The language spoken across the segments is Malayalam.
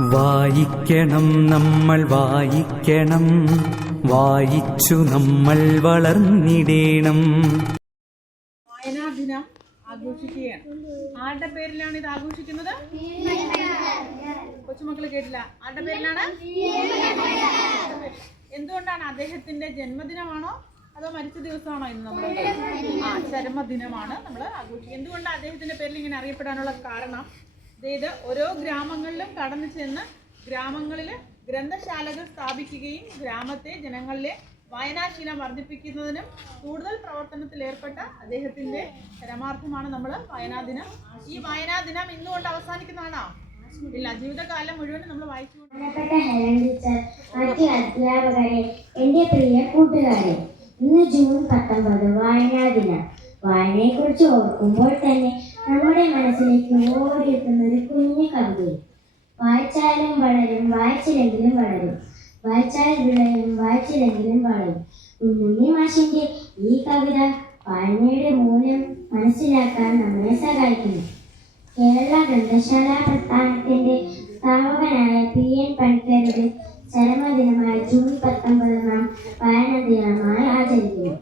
വായിക്കണം നമ്മൾ വായിക്കണം, വായിച്ചു നമ്മൾ വളർന്നിടേണം. വായനാ ദിനം ആഘോഷിക്കുകയാണ്. ആരുടെ പേരിലാണ് ഇത് ആഘോഷിക്കുന്നത്? കൊച്ചുമക്കൾ കേട്ടില്ല. ആരുടെ പേരിലാണ്? എന്തുകൊണ്ടാണ്? അദ്ദേഹത്തിന്റെ ജന്മദിനമാണോ അതോ മരിച്ച ദിവസമാണോ ഇന്ന് നമ്മൾ? ചരമദിനമാണ് നമ്മൾ ആഘോഷിക്കുന്നത്. എന്തുകൊണ്ടാണ് അദ്ദേഹത്തിന്റെ പേരിൽ ഇങ്ങനെ അറിയപ്പെടാനുള്ള കാരണം? അതായത് ഓരോ ഗ്രാമങ്ങളിലും കടന്നു ചെന്ന് ഗ്രാമങ്ങളിൽ ഗ്രന്ഥശാലകൾ സ്ഥാപിക്കുകയും ഗ്രാമത്തെ ജനങ്ങളിലെ വായനാശീലം വർദ്ധിപ്പിക്കുന്നതിനും കൂടുതൽ പ്രവർത്തനത്തിൽ ഏർപ്പെട്ട അദ്ദേഹത്തിന്റെ പരമാർത്ഥമാണ് നമ്മൾ വായനാദിനം. ഈ വായനാദിനം ഇന്നുകൊണ്ട് അവസാനിക്കുന്നതാണോ? ഇല്ല, ജീവിതകാലം മുഴുവൻ നമ്മൾ വായിച്ചുകൊണ്ട്. അധ്യാപകരെ, എന്റെ പ്രിയ കൂട്ടുകാരെ, ഇന്ന് ജൂൺ 19 വായനാ ദിനം. വായനയെക്കുറിച്ച് ഓർക്കുമ്പോൾ തന്നെ നമ്മുടെ മനസ്സിലേക്ക് ഓടിയെത്തുന്ന ഒരു കുഞ്ഞു കവിത. വായിച്ചാലും വളരും, വായിച്ചില്ലെങ്കിലും വളരും, വായിച്ചാൽ വിളയും, വായിച്ചില്ലെങ്കിലും വളരും. കുഞ്ഞുണ്ണി മാഷിന്റെ ഈ കവിത വായനയുടെ മൂല്യം മനസ്സിലാക്കാൻ നമ്മെ സഹായിക്കുന്നു. കേരള ഗ്രന്ഥശാല പ്രസ്ഥാനത്തിന്റെ സ്ഥാപകനായ PN പണിക്കരുടെ ചരമദിനമായ ജൂൺ 19 നാം വായനാ ദിനമായി ആചരിക്കുന്നു.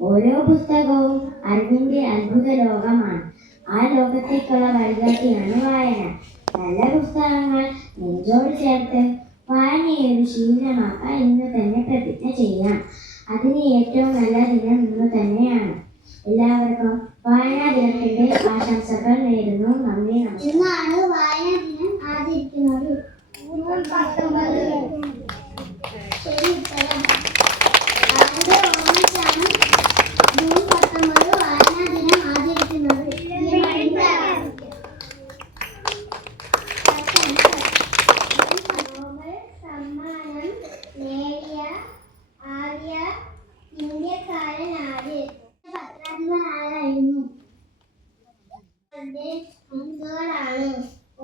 ഓരോ പുസ്തകവും അറിവിന്റെ അത്ഭുത ലോകമാണ്. ആ ലോകത്തേക്കുള്ള വഴികാട്ടിയാണ് വായന. നല്ല പുസ്തകങ്ങൾ നെഞ്ചോട് ചേർത്ത് വായനയെ ഒരു ശീലമാക്കാൻ ഇന്ന് തന്നെ പ്രതിജ്ഞ ചെയ്യാം. അതിന് ഏറ്റവും നല്ല ദിനം ഇന്ന് തന്നെയാണ്. എല്ലാവർക്കും വായനാ ദിനത്തിന്റെ ആശംസകൾ നേരുന്നു. നന്ദി. ഇന്നാണ് വായനാ ദിനം ആചരിക്കുന്നത്. ജൂൺ 19. ശരി ഉത്തരം. അതിന്റെ ഓർമ്മിച്ചാണ് ജൂൺ 19 വായനാ ദിനം ആചരിക്കുന്നത്. സമ്മാനം നേടിയ ആദ്യ ഇന്ത്യക്കാരൻ ആര്? പത്രാധിപരായിരുന്നു. അംഗങ്ങളാണ്.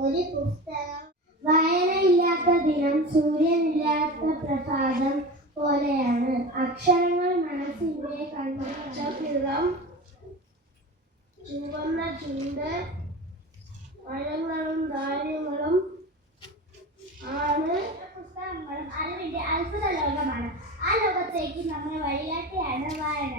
ഒരു പുസ്തകം. വായനയില്ലാത്ത ദിനം സൂര്യനില്ലാത്ത പ്രഭാതം പോലെയാണ്. അക്ഷരങ്ങൾ മനസ്സിന്റെ കണ്ണും ചുവന്ന ചുണ്ട് പഴങ്ങളും ധാന്യങ്ങളും ആണ്. പുസ്തകങ്ങളും അറിവിന്റെ അത്ഭുത ലോകമാണ്. ആ ലോകത്തേക്ക് നമ്മളെ വഴികാട്ടിയാണ് വായന.